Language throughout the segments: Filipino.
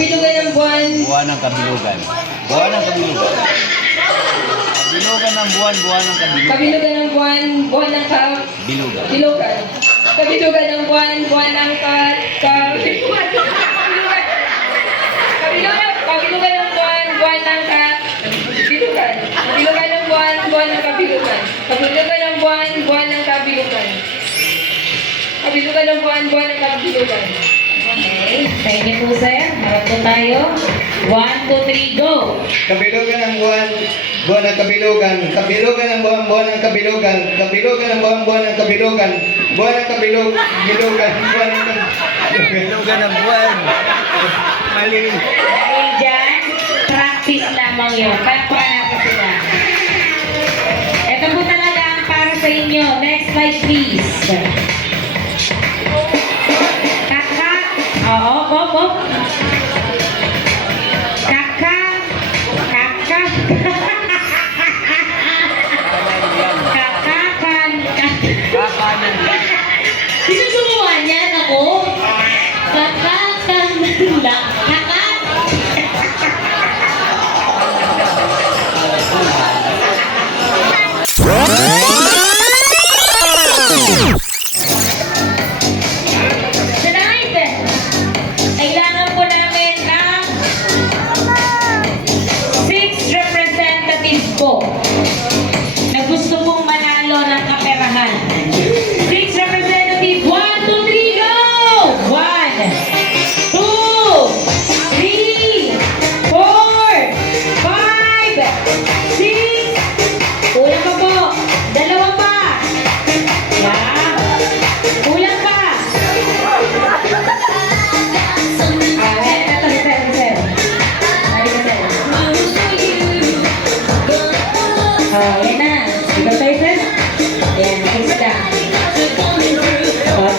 Kabilugan ng buwan. Buwan ng kabilugan. Buwan ng kabilugan. Kabilugan ng buwan, buwan ng kabilugan. Kabilugan ng buwan. Buwan ng Bilugan. Bilugan. Kabilugan ng buwan. Buwan ng Kabilugan ng buwan. Buwan ng Kabilugan. Kabilugan ng buwan. Buwan ng Kabilugan. Kabilugan ng buwan. Buwan ng Kabilugan. Kabilugan ng buwan. Buwan ng Kabilugan. Okay, thank you po sir. Harap po tayo. 1, 2, 3, go! Kabilugan ng buwan, buwan ng kabilugan. Kabilugan ng buwan, buwan ng kabilugan. Kabilugan ng buwan, buwan ng kabilugan. Buwan ng kabilugan, buwan ng kabilugan. Kabilugan ng buwan. Mali. Dahil dyan, practice lamang yun. Palakpakan natin sila. Ito po talaga ang para sa inyo. Next slide please. Kaka. Oo, op. Kaka. Kaka. Kakakan. Kakanan lang. Sino gumawa niyan? Ako? Kakakan lang. Kaka. Tonight, kailangan po namin ng 6 representatives po na gusto pong manalo ng kaperahan. 6 representatives, 1, 2, 3, go! 1, 2, 3, 4, 5, 6, kulang pa po, dalawa pa. Wow! Kulang pa. Ito, sir. Yan na. Ikaw tayo, sir. Yan, next ka.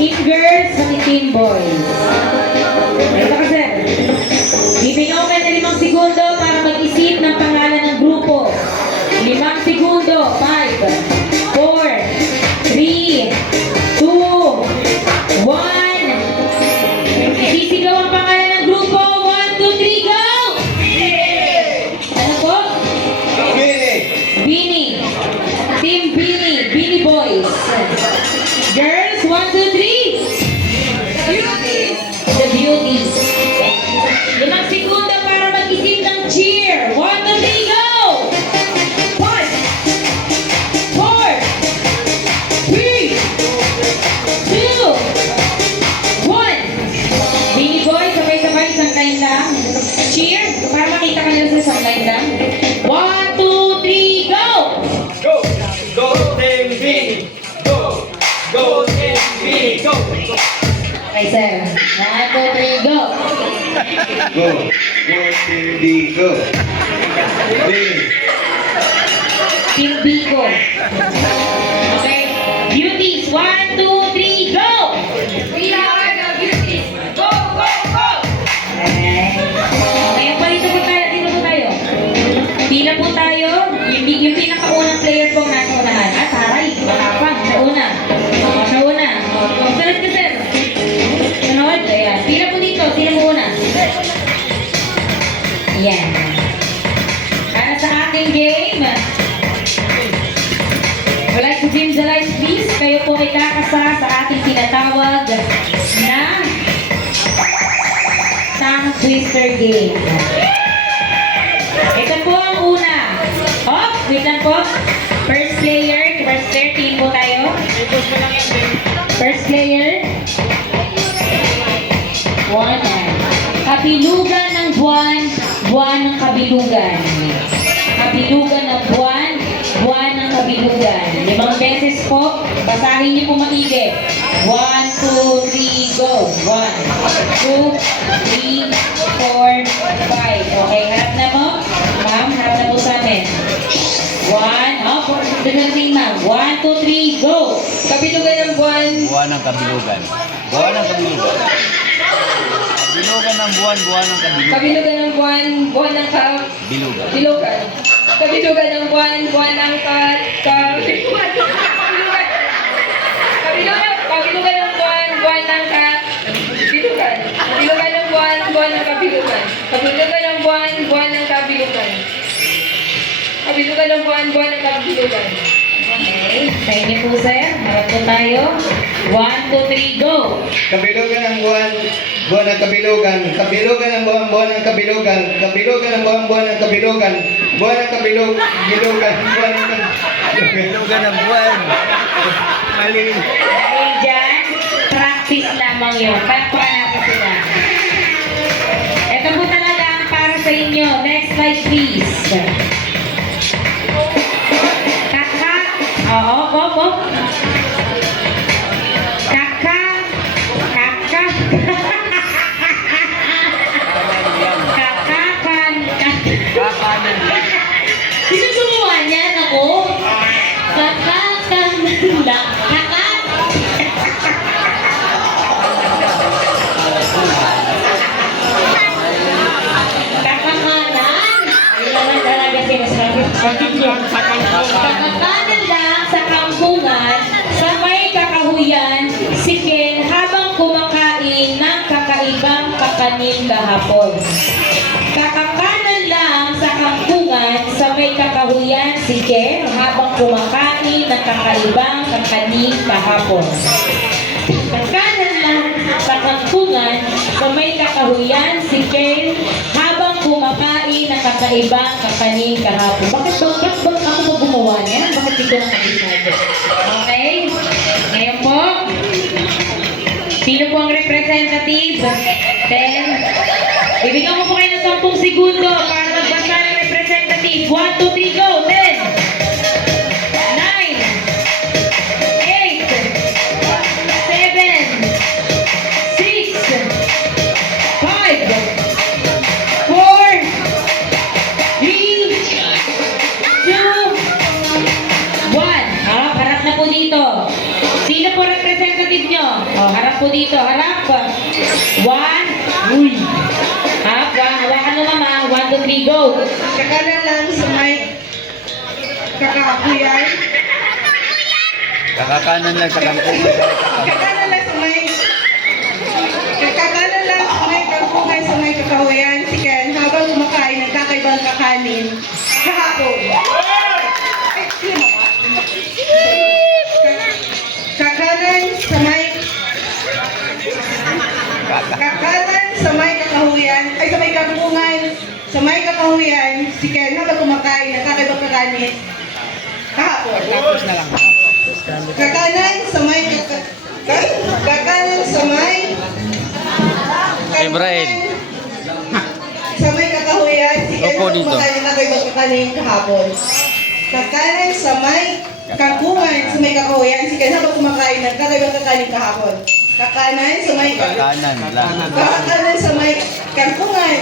Team girls at team boys. Ito ka, sir. Bibigyan ko kayo ng 5 segundo para mag-isip ng pangalan ng grupo. 5 segundo. 5, 4, 3, 2, 1. Sisigaw ang pangalan ng grupo. 1, 2, 3, go! Ano po? Bini. Team Bini. Bini boys. Girls, 1, 2, 3. The beauties. 5 segundo para mag-isip ng cheer. 1, 2, 3, go! 1, 4, 3, 2, 1. Bini boys, sabay-sabay, isang line lang. Cheer, para makita ka nila sa isang line lang. 1, 2, 3, go! Go! Go, Team B! Go! Go, Team B! Go! Okay, sir. 1, 2, 3, go! Go! Go, Team B! Go! B! Team Bigo. Okay. Beauties, 1, 2, 3, go! We are the beauties. Go, go, go! Okay. Ngayon pa dito po tayo. Pila po tayo. Yung pinakaunang player po ang nasa unahan. At haray, makapang. Sa una. Sa una. Sunod ka, sir. Sunod. Ayan. Pila po dito. Sino mo una? Ayan. Para sa ating game, I'd like to dim the lights, please. Kayo po ay kakasa sa ating tinatawag na tongue twister game. Ito po ang una. Oh, wait lang po. First player, team po tayo. First player. One. Kabilugan ng buwan, buwan ng kabilugan. Kabilugan ng buwan, buwan ng kabilugan. 5 beses po. Basahin niyo po maigi. 1, 2, 3, go. 1, 2, 3, 4, 5. Okay, harap na mo. Ma'am, harap na po sa amin. 1, doon ma'am. 1, 2, 3, go. Kabilugan ng buwan. Buwan ng kabilugan. Buwan ng kabilugan. Kabilugan ng buwan, buwan ng kabilugan. Kabilugan ng buwan. Buwan ng Bilugan. Kabilugan. Kabilugan ng buwan. Buwan ng Kabilugan. Kabilugan ng buwan. Buwan ng Kabilugan. Kabilugan ng buwan. Buwan buwan ng kabilugan. Kabilugan ng buwan, buwan ng kabilugan. Kabilugan ng buwan, buwan ng kabilugan. Okay, sa inyo po sir. Harap po tayo. 1, 2, 3, go! Kabilugan ng buwan, buwan ng kabilugan. Kabilugan ng buwan, buwan ng kabilugan. Kabilugan ng buwan, buwan ng kabilugan. Buwan ng kabilugan, buwan ng kabilugan. Bilugan ng buwan. Mali. Dahil dyan, practice lamang yun. Palakpakan natin sila. Ito po talaga ang para sa inyo. Next slide please. Kaka. Oo, go. Kaka. Kaka. Kakakan. Kakanan lang. Sino gumawa niyan? Ako? Kakakan lang. Kaka. Kakakanan? Ayun naman talaga sinasabi. Kakakanan lang sa kampungan, sa may kakahuyan, si Ken habang kumakain ng kakaibang kakanin kahapon. Kakakanan lang sa kampungan, sa may kakahuyan, si Ken habang kumakain ng kakaibang kakanin kahapon. Kakanan lang sa kampungan, sa may kakahuyan, si Ken habang kumakain ng kakaibang kakanin kahapon. Bakit ako ba gumawa niyan? Bakit dito na kabisado? Okay? Ngayon po, sino po ang representative? 10. Ibigyan ko po kayo ng 10 segundo para magbasa ng representative. 1, 2, 3, go! 10! 9! 8! 7! 6! 5! 4! 3! 2! 1! Harap na po dito. Sino po representative nyo? Harap po dito. Harap. 1. Uy. Harap. Hawakan mo mama. 1, 2, 3, go. Kakanan lang sa may kakahuyan. Kakakanan lang sa kampungan. Kakanan lang sa may Kakanan lang sa may kampungan sa may kakahuyan. Si Ken habang kumakain ng kakaibang kakanin kahapon. Ay, sino ba? Kakanan sa may kakahuyan, ay sa may kampungan, sa may kakahuyan, si Ken habang kumakain ng kakaibang kakanin kahapon. Kakanan sa may kakanan sa may Ibrahim. sa may kakahuyan, si Ken Opo, habang dito. kumakain ng kakaibang kakanin kahapon. Kakanan sa may kampungan, sa may kakahuyan, si Ken habang kumakain ng kakaibang kakanin kahapon. Kakanan sa may Kakanan lang. Kakakanan sa may kampungan,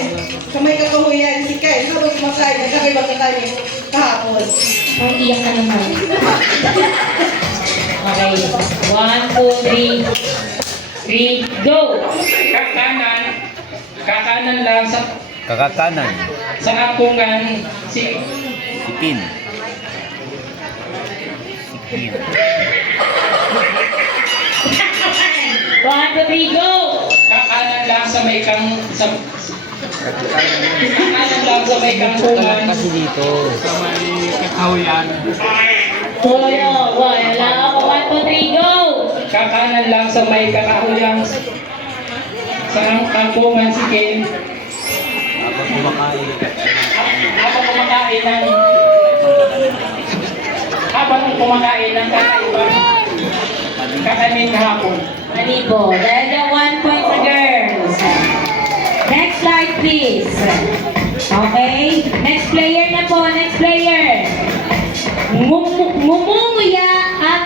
sa may kakahuyan, si Ken habang kumakain ng kakaibang kakanin kahapon. Ang iyak ka naman. Okay. 1, 2, 3, go! Kakanan lang Kakakanan. sa kampungan si Sikin. Sikin. 1, 2, 3, go! kakanan lang sa may kakanan lang sa may kampungan Kasi dito. Wala ako. 1, 2, 3, go! kakanan lang sa may kakahuyan sa kampungan si Ken Habang kumakain. habang kumakain ng kakaibang kakanin kahapon. Manibo. Dahil dyan, 1 point sa girls. Next slide, please. Okay? Next player na po. Next player. Ngumunguya at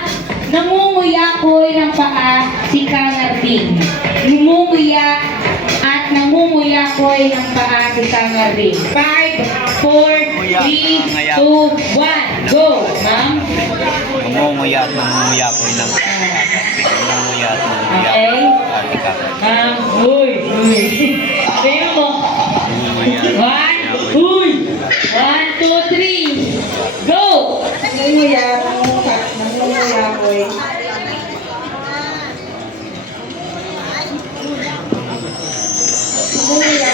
nangunguyakoy ng paa si Kangarbing. Ngumunguya at nangunguyakoy ng paa si Kangarbing. 5, 4, 3, 2, 1. Go, ma'am. Mamunguya at mamunguya ko ng mamunguya at mamunguya Okay. at ikaw. Uy. Sayo mo. Mamunguya at 1, uy. 1, 2, 3. Go! Nangunguya ko eh. Nangunguya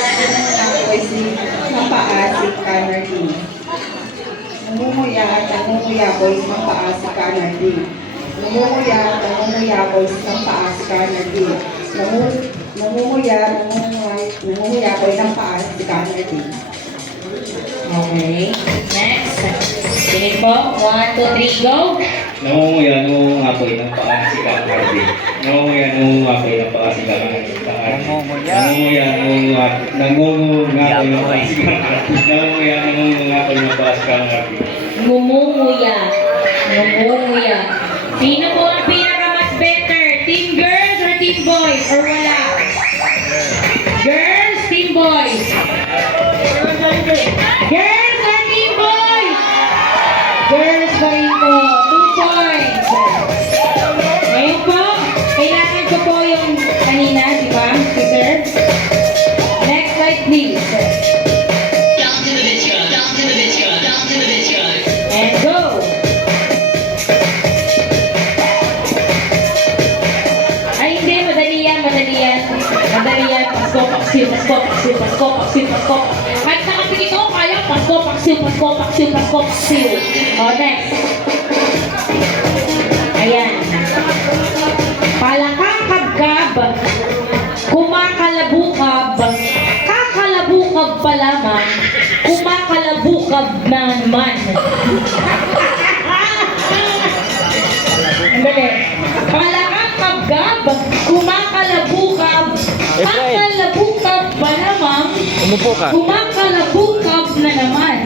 kanan din. Namumuya at namumuya boys ng paa sa kanan din. Namumuya at namumuya boys ng paa sa kanan din. Namumuya boy ng paa sa kanan din. Okay. Next. Sige po. 1, 2, 3, go. Namumuya nung apoy ng paa si Kakardi. Namumuya nung apoy ng paa si Kakardi. Namumuya nung nangungapoy ng paa si Kakardi. Namumuya nung apoy ng paa si Kakardi. Ngumuya. Ngumuya. Sino po ang pinaka-mas better? Team girls or team boys? Or wala? Girls, team boys. Girls or team boys? Girls pa rin po. 2 points. Ngayon po, kailangan ko po yung kanina, di ba? Si sir. Next slide, please. And go! Ay, hindi. Madali yan, madali yan. Madali yan. Pasko, paksiw, pasko, paksiw, pasko, paksiw, pasko. Kahit nakapit ito, kaya pasko, paksiw, pasko, paksiw, pasko, paksiw. O, next. Ayan. Palakakab-kab, kumakalabukab, kakalabukab pa lamang, kumakalabukab na naman. Ang dali. Palakakab-kab, kumakalabukab, kakalabukab pa lamang, Umupo ka. kumakalabukab na naman.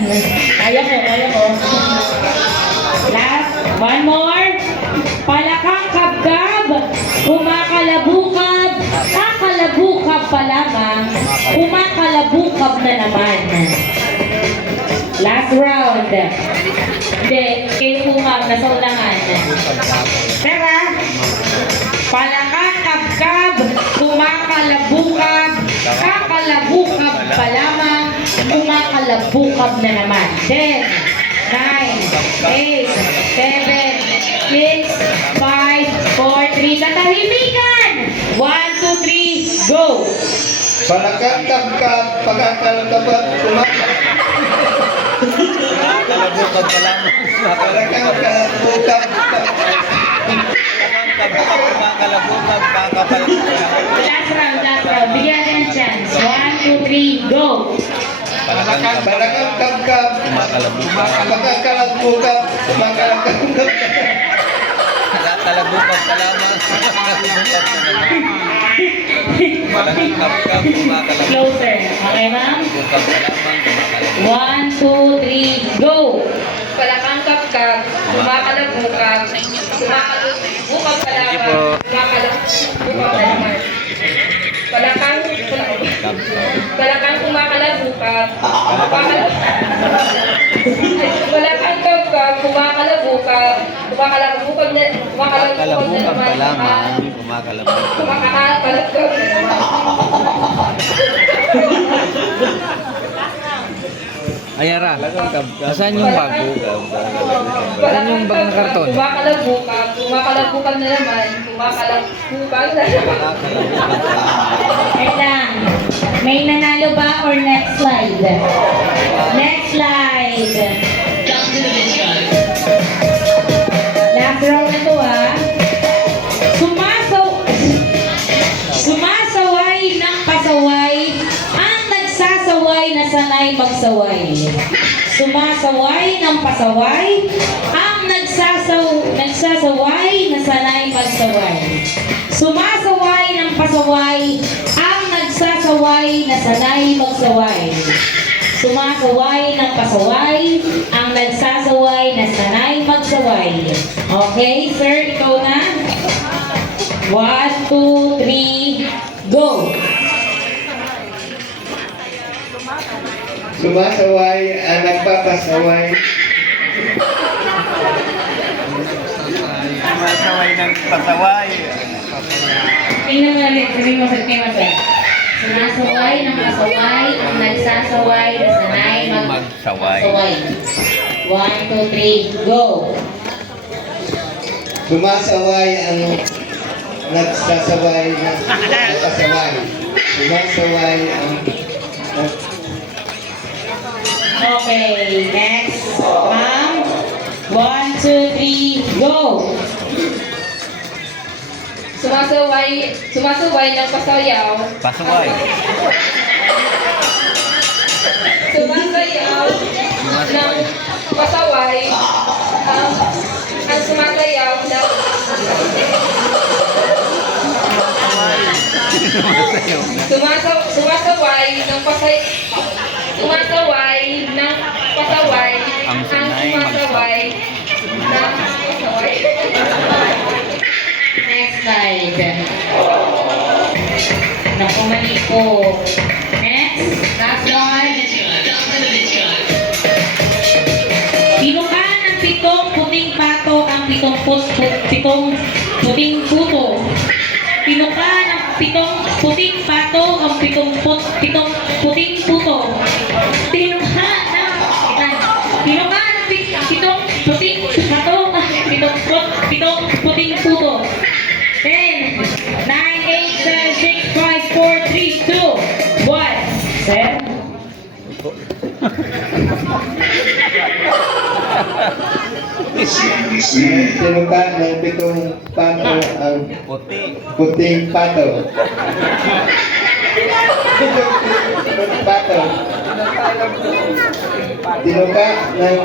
Kaya ko, kaya ko. Last, one more. Palakakab-kab, kumakalabukab, kakalabukab pa lamang, kumakalabukab na naman. Last round. Hindi, kayo po ma'am, nasa ulangan. Tara. Palakakab-kab, kumakalabukab, kakalabukab pa lamang, kumakalabukab na naman. 10, 9, 8, 7, 6, 5, 4, 3, tatahimikan! 1, 2, 3, go! Palakakab-kab, pagkakalakabak, Kalabukad ka lang. palakakab, Kalabukad, kakapal. Last round. Bigyan natin ng chance. 1, 2, 3, go! palakakab-kab, pagkakalakabak, kumakalakabak. Kalabukad ka lamang. Kalabukad ka naman. Kalabukad, kumakalabukad. Closer. Okay, ma'am? Kalabukad ka lamang, kumakalabukad. 1, 2, 3, go! Palakangkap-kap, kumakalabukap, kumakalabukap pa lamang, kumakalabukap na naman. Palakang kumakalabukap, palakangkap-kap, kumakalabukap, kumakalabukap na Kalabukad naman, ka lamang, kumakalabukad. kumakakalabukap na naman. Ayara, saan yung bago? Saan yung bag na karton? Kumakalabukap na naman, kumakalabukap na naman. Wait lang. May nanalo ba or next slide? Next slide. Last round na to ha. Sumasaway ng pasaway ang nagsasaway na sanay magsaway. Sumasaway ng pasaway ang nagsasaway na sanay magsaway. Sumasaway ng pasaway ang nagsasaway na sanay magsaway. Sumasaway ng pasaway ang nagsasaway na sanay magsaway. Okay, sir, ikaw na. 1, 2, 3, go! Sumasaway ang nagpapasaway. Sumasaway ng pasaway. Tingnan mo ulit, sabihin mo sir. Sumasaway ng pasaway ang nagsasaway na sanay Magsaway. magsaway. 1, 2, 3, go! Sumasaway ang nagsasaway na napasaway. Sumasaway ang Okay, next. Ma'am. 1, 2, 3, go! Sumasaway ng pasayaw. Pasaway. Sumasayaw ng pasaway. Ang sumasayaw ng sumasaway ng pasaway Ang sanay sumasaway ng pasaway. Next slide. Naku, mali po. Next, last one. Binuka ng 7 puting pato ang 7 puting puto. Binuka ng 7 puting pato ang 7 puting puto. Binuka ng 7 puting pato ang 7 puting puto. 10, 9, 8, 7, 6, 5, 4, 3, 2, 1. Sir? Sinuka ng 7 pato ang Puti. puting pato. Pato. Sinuka ng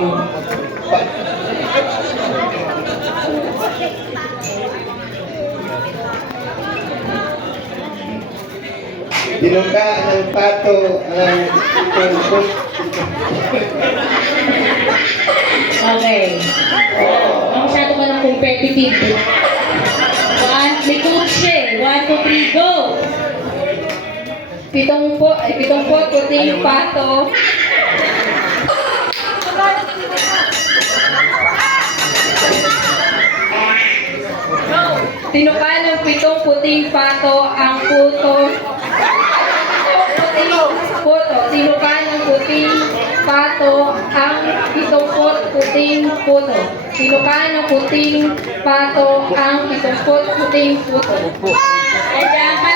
Dinuka ng pato ang Okay. Masyado ka ng competitive. May coach eh. 1, 2, 3, go! Pitong puting pato. Tinuka ng 7 puting pato ang puto. Tinuka ng puting pato ang 7 puting puto. Tinuka ng puting pato ang 7 puting puto. Nandiyan ka